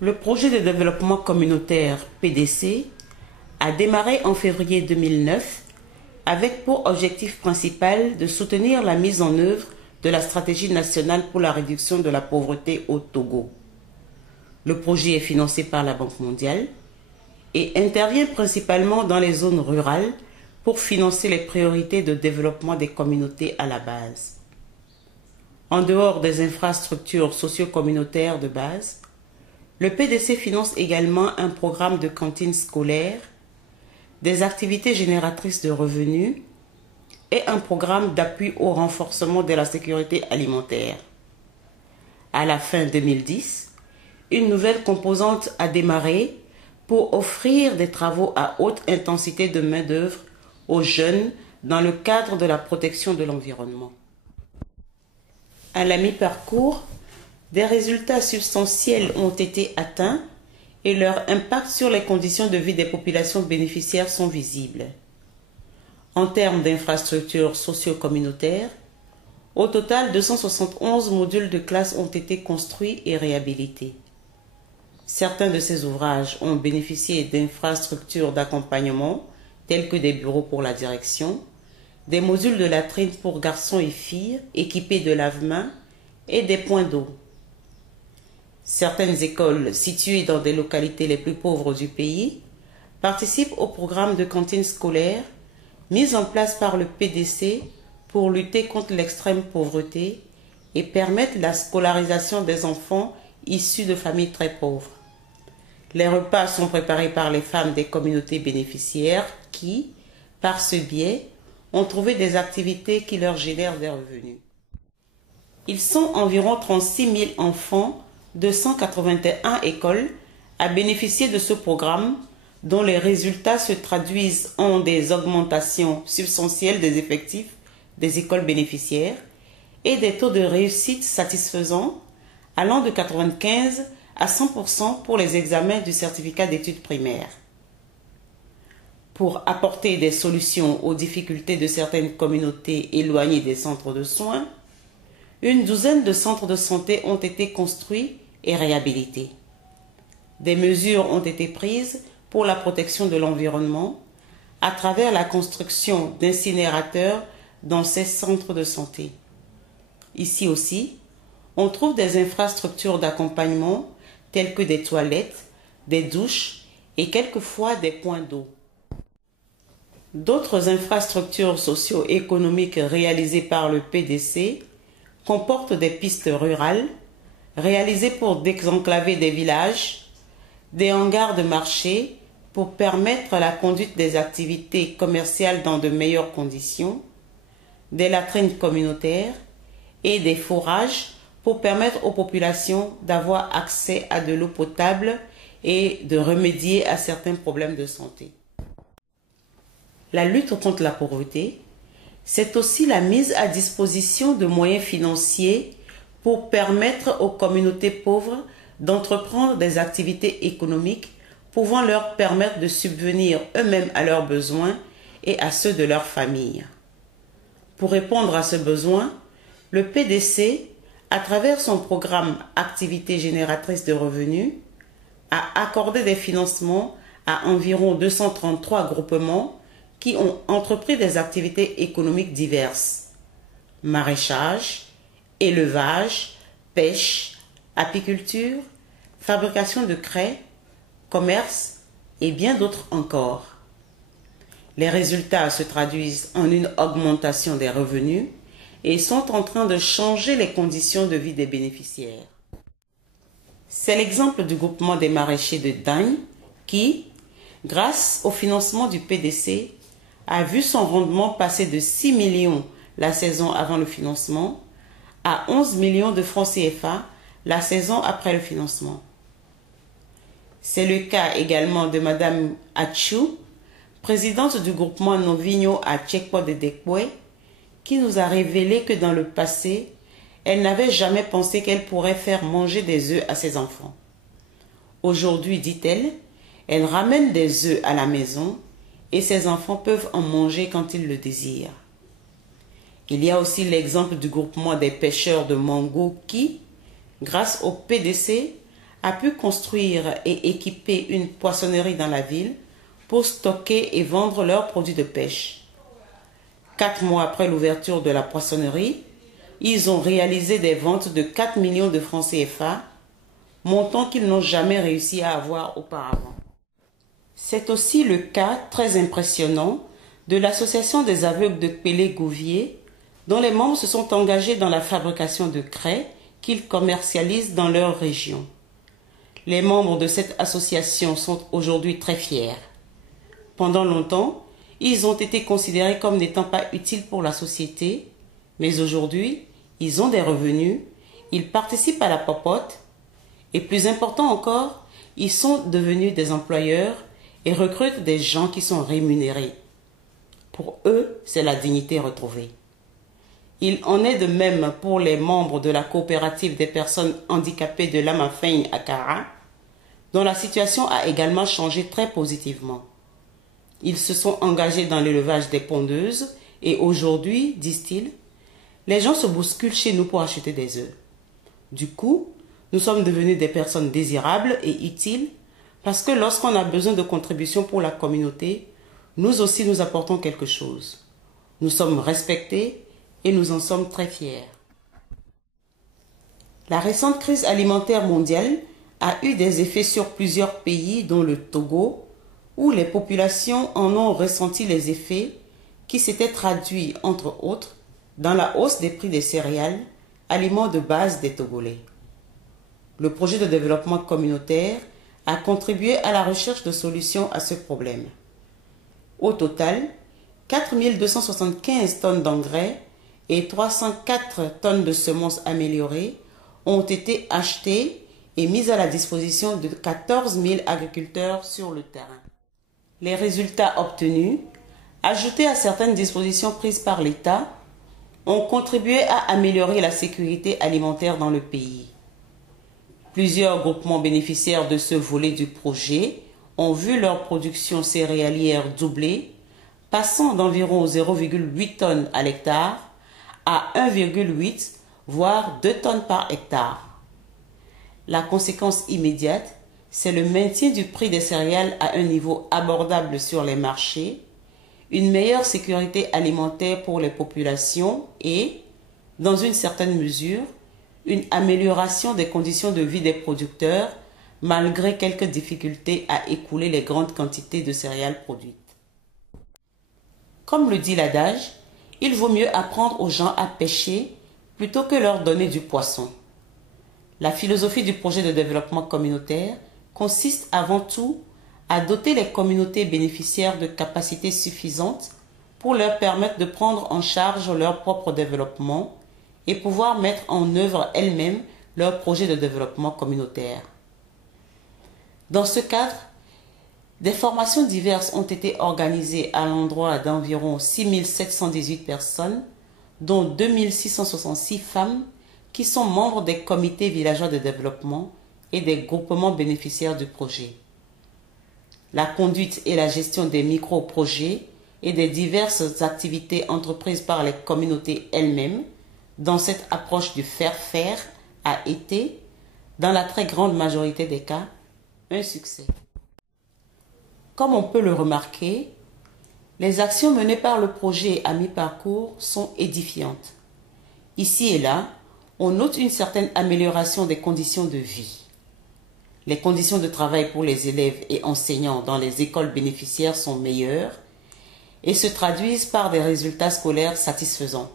Le projet de développement communautaire PDC a démarré en février 2009 avec pour objectif principal de soutenir la mise en œuvre de la stratégie nationale pour la réduction de la pauvreté au Togo. Le projet est financé par la Banque mondiale et intervient principalement dans les zones rurales pour financer les priorités de développement des communautés à la base. En dehors des infrastructures socio-communautaires de base, le PDC finance également un programme de cantine scolaire, des activités génératrices de revenus et un programme d'appui au renforcement de la sécurité alimentaire. À la fin 2010, une nouvelle composante a démarré pour offrir des travaux à haute intensité de main-d'œuvre aux jeunes dans le cadre de la protection de l'environnement. À la mi-parcours, des résultats substantiels ont été atteints et leur impact sur les conditions de vie des populations bénéficiaires sont visibles. En termes d'infrastructures socio-communautaires, au total 271 modules de classe ont été construits et réhabilités. Certains de ces ouvrages ont bénéficié d'infrastructures d'accompagnement tels que des bureaux pour la direction, des modules de latrines pour garçons et filles équipés de lave-mains et des points d'eau. Certaines écoles situées dans des localités les plus pauvres du pays participent au programme de cantine scolaire mis en place par le PDC pour lutter contre l'extrême pauvreté et permettre la scolarisation des enfants issus de familles très pauvres. Les repas sont préparés par les femmes des communautés bénéficiaires qui, par ce biais, ont trouvé des activités qui leur génèrent des revenus. Ils sont environ 36 000 enfants de 181 écoles à bénéficier de ce programme dont les résultats se traduisent en des augmentations substantielles des effectifs des écoles bénéficiaires et des taux de réussite satisfaisants allant de 95 à 100% pour les examens du certificat d'études primaires. Pour apporter des solutions aux difficultés de certaines communautés éloignées des centres de soins, une douzaine de centres de santé ont été construits et réhabilités. Des mesures ont été prises pour la protection de l'environnement à travers la construction d'incinérateurs dans ces centres de santé. Ici aussi, on trouve des infrastructures d'accompagnement telles que des toilettes, des douches et quelquefois des points d'eau. D'autres infrastructures socio-économiques réalisées par le PDC comportent des pistes rurales réalisées pour désenclaver des villages, des hangars de marché pour permettre la conduite des activités commerciales dans de meilleures conditions, des latrines communautaires et des forages pour permettre aux populations d'avoir accès à de l'eau potable et de remédier à certains problèmes de santé. La lutte contre la pauvreté, c'est aussi la mise à disposition de moyens financiers pour permettre aux communautés pauvres d'entreprendre des activités économiques pouvant leur permettre de subvenir eux-mêmes à leurs besoins et à ceux de leur famille. Pour répondre à ce besoin, le PDC, à travers son programme Activités génératrices de revenus, a accordé des financements à environ 233 groupements qui ont entrepris des activités économiques diverses: maraîchage, élevage, pêche, apiculture, fabrication de craie, commerce et bien d'autres encore. Les résultats se traduisent en une augmentation des revenus et sont en train de changer les conditions de vie des bénéficiaires. C'est l'exemple du groupement des maraîchers de Dagne qui, grâce au financement du PDC, a vu son rendement passer de 6 millions la saison avant le financement à 11 millions de francs CFA la saison après le financement. C'est le cas également de Madame Achou, présidente du groupement Novinho à Tchekpo de Dekwe, qui nous a révélé que dans le passé, elle n'avait jamais pensé qu'elle pourrait faire manger des œufs à ses enfants. Aujourd'hui, dit-elle, elle ramène des œufs à la maison et ses enfants peuvent en manger quand ils le désirent. Il y a aussi l'exemple du groupement des pêcheurs de Mango qui, grâce au PDC, a pu construire et équiper une poissonnerie dans la ville pour stocker et vendre leurs produits de pêche. 4 mois après l'ouverture de la poissonnerie, ils ont réalisé des ventes de 4 millions de francs CFA, montant qu'ils n'ont jamais réussi à avoir auparavant. C'est aussi le cas très impressionnant de l'association des aveugles de Pélé-Gouvier, dont les membres se sont engagés dans la fabrication de craies qu'ils commercialisent dans leur région. Les membres de cette association sont aujourd'hui très fiers. Pendant longtemps, ils ont été considérés comme n'étant pas utiles pour la société, mais aujourd'hui, ils ont des revenus, ils participent à la popote, et plus important encore, ils sont devenus des employeurs et recrutent des gens qui sont rémunérés. Pour eux, c'est la dignité retrouvée. Il en est de même pour les membres de la coopérative des personnes handicapées de Lamafeigne à Kara, dont la situation a également changé très positivement. Ils se sont engagés dans l'élevage des pondeuses et aujourd'hui, disent-ils, les gens se bousculent chez nous pour acheter des œufs. Du coup, nous sommes devenus des personnes désirables et utiles parce que lorsqu'on a besoin de contributions pour la communauté, nous aussi nous apportons quelque chose. Nous sommes respectés et nous en sommes très fiers. La récente crise alimentaire mondiale a eu des effets sur plusieurs pays, dont le Togo, où les populations en ont ressenti les effets qui s'étaient traduits, entre autres, dans la hausse des prix des céréales, aliments de base des Togolais. Le projet de développement communautaire a contribué à la recherche de solutions à ce problème. Au total, 4 275 tonnes d'engrais et 304 tonnes de semences améliorées ont été achetées et mises à la disposition de 14 000 agriculteurs sur le terrain. Les résultats obtenus, ajoutés à certaines dispositions prises par l'État, ont contribué à améliorer la sécurité alimentaire dans le pays. Plusieurs groupements bénéficiaires de ce volet du projet ont vu leur production céréalière doubler, passant d'environ 0,8 tonnes à l'hectare à 1,8 voire 2 tonnes par hectare. La conséquence immédiate, c'est le maintien du prix des céréales à un niveau abordable sur les marchés, une meilleure sécurité alimentaire pour les populations et, dans une certaine mesure, une amélioration des conditions de vie des producteurs malgré quelques difficultés à écouler les grandes quantités de céréales produites. Comme le dit l'adage, il vaut mieux apprendre aux gens à pêcher plutôt que leur donner du poisson. La philosophie du projet de développement communautaire consiste avant tout à doter les communautés bénéficiaires de capacités suffisantes pour leur permettre de prendre en charge leur propre développement et pouvoir mettre en œuvre elles-mêmes leur projet de développement communautaire. Dans ce cadre, des formations diverses ont été organisées à l'endroit d'environ 6 718 personnes, dont 2 666 femmes qui sont membres des comités villageois de développement et des groupements bénéficiaires du projet. La conduite et la gestion des micro-projets et des diverses activités entreprises par les communautés elles-mêmes dans cette approche du faire-faire a été, dans la très grande majorité des cas, un succès. Comme on peut le remarquer, les actions menées par le projet à mi-parcours sont édifiantes. Ici et là, on note une certaine amélioration des conditions de vie. Les conditions de travail pour les élèves et enseignants dans les écoles bénéficiaires sont meilleures et se traduisent par des résultats scolaires satisfaisants.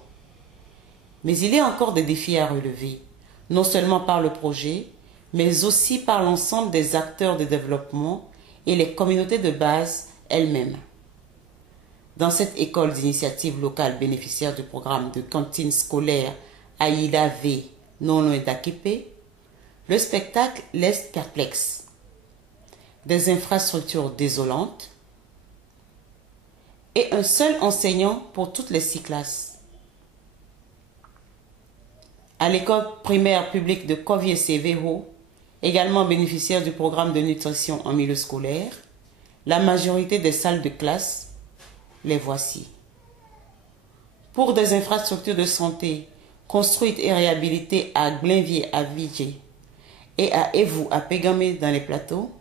Mais il y a encore des défis à relever, non seulement par le projet, mais aussi par l'ensemble des acteurs de développement et les communautés de base elles-mêmes. Dans cette école d'initiative locale bénéficiaire du programme de cantine scolaire Aïda V, non loin d'Akepe, le spectacle laisse perplexe. Des infrastructures désolantes et un seul enseignant pour toutes les 6 classes. À l'école primaire publique de Kovié-Sévého, également bénéficiaire du programme de nutrition en milieu scolaire, la majorité des salles de classe, les voici. Pour des infrastructures de santé construites et réhabilitées à Blainvier à Vigé et à Evu à Pégame dans les plateaux,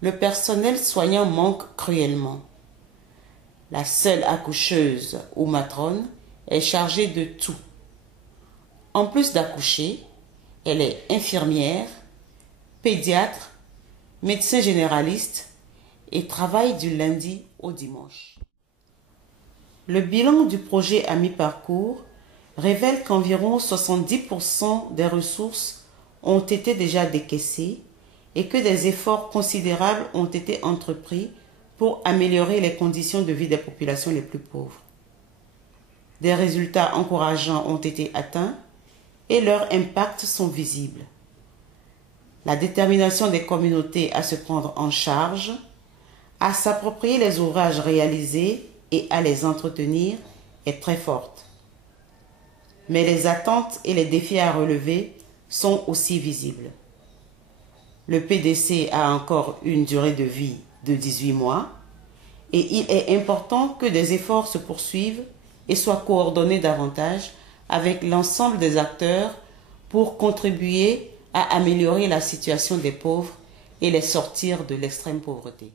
le personnel soignant manque cruellement. La seule accoucheuse ou matrone est chargée de tout. En plus d'accoucher, elle est infirmière, pédiatre, médecin généraliste et travaille du lundi au dimanche. Le bilan du projet à mi-parcours révèle qu'environ 70% des ressources ont été déjà décaissées et que des efforts considérables ont été entrepris pour améliorer les conditions de vie des populations les plus pauvres. Des résultats encourageants ont été atteints et leurs impacts sont visibles. La détermination des communautés à se prendre en charge, à s'approprier les ouvrages réalisés et à les entretenir est très forte. Mais les attentes et les défis à relever sont aussi visibles. Le PDC a encore une durée de vie de 18 mois et il est important que des efforts se poursuivent et soient coordonnés davantage avec l'ensemble des acteurs pour contribuer à améliorer la situation des pauvres et les sortir de l'extrême pauvreté.